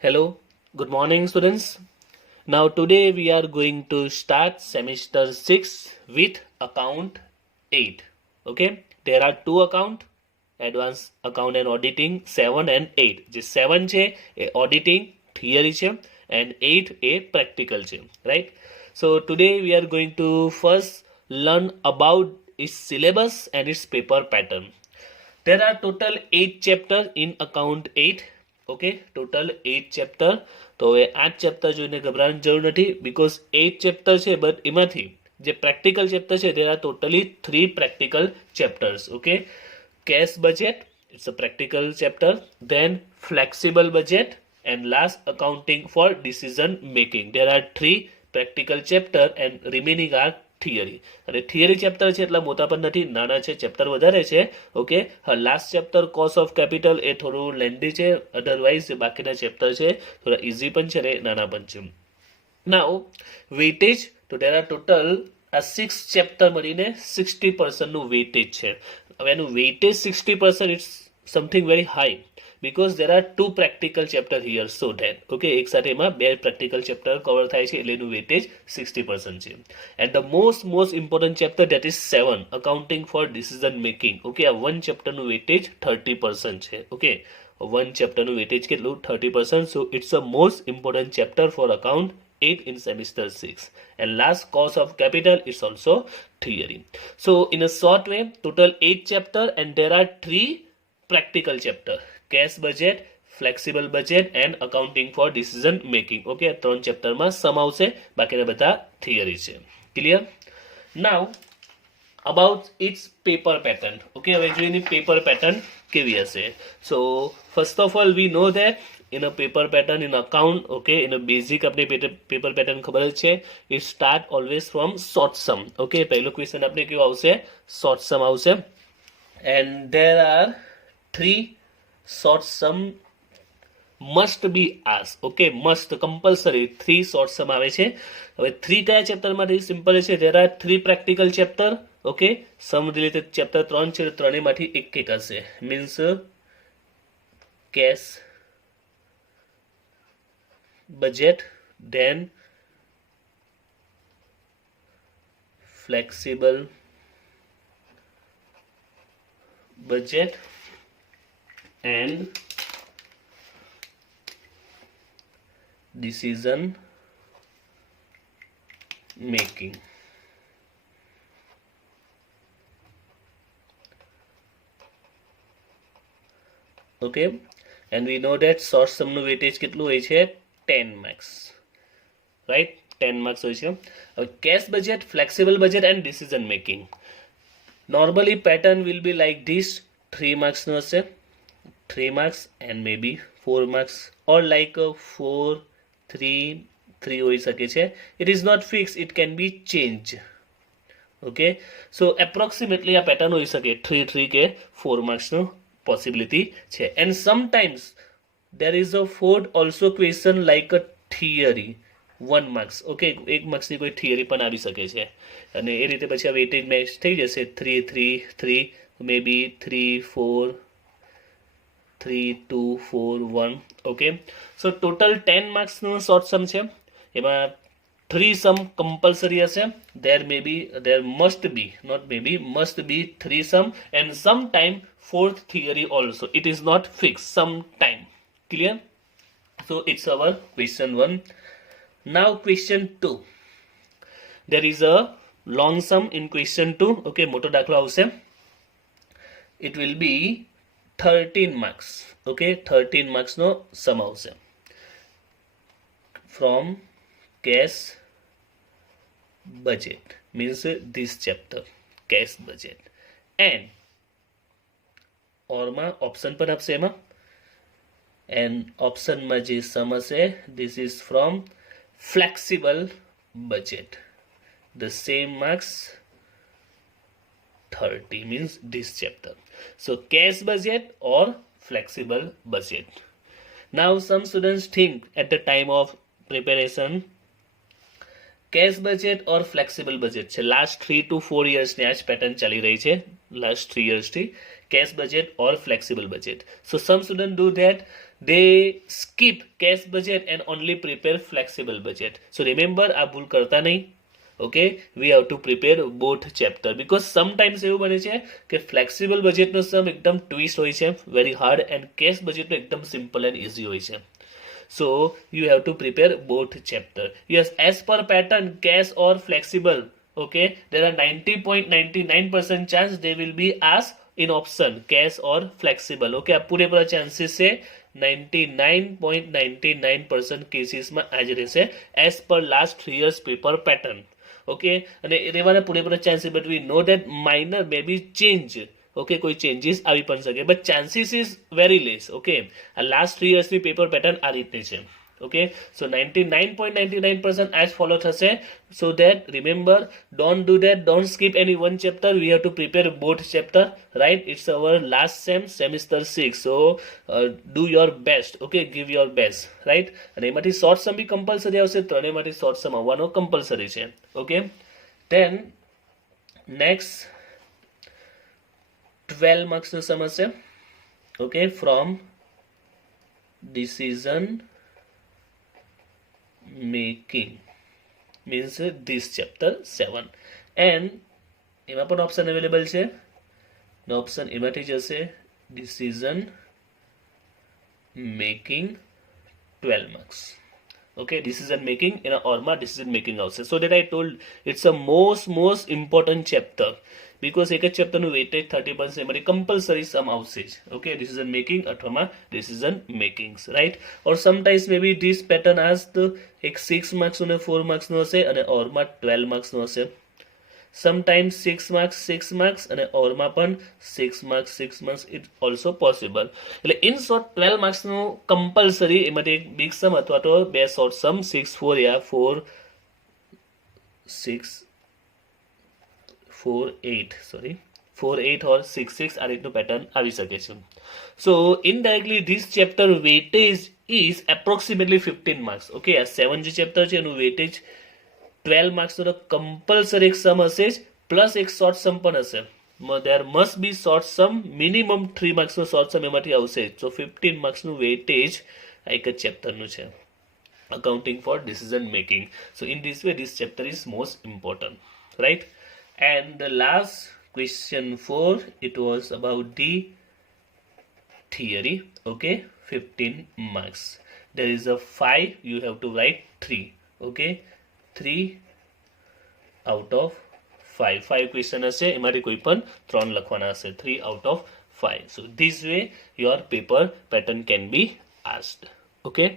Hello, good morning, students. Now, today we are going to start semester 6 with account 8. Okay, there are two account, advanced account and auditing 7 and 8. જે 7 છે એ auditing theory છે and 8 એ practical છે, right? So today we are going to first learn about its syllabus and its paper pattern. There are total 8 chapters in account 8. Okay total 8 ચેપ્ટર. તો હવે 8 ચેપ્ટર જોઈને ગભરાવાની જરૂર નથી બીકોઝ 8 ચેપ્ટર છે બટ એમાંથી જે પ્રેક્ટિકલ ચેપ્ટર છે there are totally 3 practical chapters. Okay, cash budget, it's a practical chapter, then flexible budget, and last accounting for decision making. There are 3 practical chapter and remaining are theory. અને theory chapter છે એટલા મોટા પણ નથી, નાના છે, ચેપ્ટર વધારે છે. ઓકે, હા, last chapter cost of capital એ થોડું લેન્ધી છે, અધરવાઇઝ જે બાકીના ચેપ્ટર છે થોડા ઇઝી પણ છે ને નાના પણ છે. નાઉ વેઇટેજ, તો દેર આર ટોટલ આ 6 ચેપ્ટર મળીને 60% વેઇટેજ છે. હવે એનું weightage 60% it's something very high because there are 2 practical chapter here, so that okay એક સાથે એમાં 2 practical chapter cover થાય છે એટલે એનું weightage 60% છે. and the most important chapter, that is 7, accounting for decision making. okay, આ 1 chapter નું weightage 30% છે. okay, 1 chapter નું weightage કેટલું 30%. so it's a most important chapter for account 8 in semester 6. and last, cost of capital is also theory. so in a short way, total 8 chapter and there are 3 practical chapter: cash budget, flexible budget and accounting for decision making. okay, 3 chapter માં સમ આવશે, બાકીના બધા થિયરી છે. ક્લિયર? નાઉ about its paper pattern. okay, હવે જોઈએ paper pattern કેવી હશે. so first of all we know that in a paper pattern in account, okay, in a basic આપણે paper pattern ખબર જ છે, it start always from short sum. okay, પહેલો ક્વેશ્ચન આપણે કેવો આવશે? short sum આવશે. and there are 3 short sum must be asked. okay, must compulsory 3 short sum આવે છે. હવે 3 કયા ચેપ્ટર માંથી? સિમ્પલ છે, there are 3 practical chapter. okay, sum related chapter 3 છે, ત્રણેયમાંથી એક હશે. means cash budget, then flexible budget and decision making. okay, and we know that short sum નું weightage કેટલું હોય છે? 10 marks, right? 10 marks હોય છે. cash budget, flexible budget and decision making. normally pattern will be like this: 3 marks નો હશે, 3 marks and maybe 4 marks, or like 4 3 હોઈ શકે છે. it is not fixed, it can be changed. okay, so approximately આ પેટર્ન હોઈ શકે 3 કે 4 marks નો possibility છે. and sometimes there is a fourth also question like a theory, 1 marks. okay, 1 marks ની કોઈ theory પણ આવી શકે છે અને એ રીતે પછી આ વેઇટેજ મેચ થઈ જશે 3 3 3, maybe 3 4 3 2 4 1. okay, so total 10 marks નું short sum છે. એમાં 3 sum compulsory હશે. there must be, not maybe, must be 3 sum and sometime 4th theory also. it is not fixed, sometime. clear? so it's our question 1. now question 2, there is a long sum in question 2. okay, મોટો દાખલો આવશે. it will be 13 marks. okay, 13 marks નો sum આવશે from cash budget, means this chapter, cash budget. and or માં ઓપ્શન પણ આપશે એમાં, and option માં જે sum હશે, this is from flexible budget, the same marks 30, means this chapter. so cash budget or flexible budget. now some students think at the time of preparation cash budget or flexible budget છે. last 3 to 4 years ની આ જ પેટર્ન ચાલી રહી છે, last 3 years થી, cash budget or flexible budget. so some students do that they skip cash budget and only prepare flexible budget. So remember, આ ભૂલ કરતા નહીં. ઓકે, વી have to prepare both chapter, because sometimes એવું બને છે કે ફ્લેક્સિબલ બજેટનો સમ એકદમ ટ્વિસ્ટ હોય છે, વેરી હાર્ડ, એન્ડ કેશ બજેટનો એકદમ સિમ્પલ એન્ડ ઇઝી હોય છે. So you have to prepare both chapter. Yes, as per pattern, cash or flexible, okay, there are 90.99% chance they will be asked in option cash or flexible. Okay, આ પૂરેપૂરા ચાન્સીસ છે 99.99% કેસીસમાં આ જ રહેશે as per last 3 years paper pattern. Okay, અને એ રહેવાના પૂરેપૂરા chances, but we know that minor may be change. Okay, કોઈ ચેન્જીસ આવી પણ શકે, but chances is very less. Okay, આ લાસ્ટ 3 યર્સની પેપર પેટર્ન આ રીતની છે. ઓકે, સો 99.99% એઝ ફોલો થશે. So that remember, don't do that, don't skip any one chapter. We have to prepare both chapter, right? It's our last semester 6. So do your best. Okay, give your best, right? અને એમાંથી શોર્ટ સમ બી કમ્પલસરી આવશે, ત્રણેયમાંથી શોર્ટ સમ આવવાનો કમ્પલસરી છે. Okay, than next 12 marks નો સમસ્યા. Okay, from decision making means this chapter 7, એન્ડ એમાં પણ option available છે. ઓપ્શન એમાંથી જશે decision making 12 marks. Okay, decision making એના ઓરમાં decision making આવશે. So that I told it's a most important chapter, because એક જ ચેપ્ટરનું વેટેજ 30% એમાંથી કમ્પલસરી સમ આવશે જ. ઓકે, ડિસિઝન મેકિંગ અથવામાં decision makings, right? Or sometimes may be this pattern આજ એક 6 માર્ક્સનું અને 4 માર્ક્સનું હશે, અને ઓરમાં 12 માર્ક્સનું હશે. સમટાઈમ્સ 6 marks અને ઓરમાં પણ 6 marks ઇટ ઓલ્સો પોસિબલ. એટલે ઇન શોર્ટ 12 માર્ક્સનું કમ્પલસરી એમાંથી એક બિગ સમ અથવા તો બે શોર્ટ સમ 6 4 યા 4 6 4 8 સોરી 4 8 or 6 6 આ રીતનું પેટર્ન આવી શકે છે. So indirectly this chapter weightage is approximately 15 marks. Okay, આ 7 જે ચેપ્ટર છે એનું વેટેજ 12 માર્ક્સનો તો કમ્પલસરી એક સમ હશે જ, પ્લસ એક શોર્ટ સમ પણ હશે. There must be short sum, minimum 3 માર્ક્સનો શોર્ટ સમ એમાંથી આવશે. સો 15 માર્ક્સનું વેટેજ આ એક જ ચેપ્ટરનું છે, accounting for decision making. So in this way this chapter is most important, right? And the last question 4, it was about the theory. Okay, 15 marks. There is a 5, you have to write 3. Okay, 3 out of 5. 5 question હશે, એમાંથી કોઈ પણ 3 લખવાના હશે. 3 out of 5. So this way your paper pattern can be asked. Okay.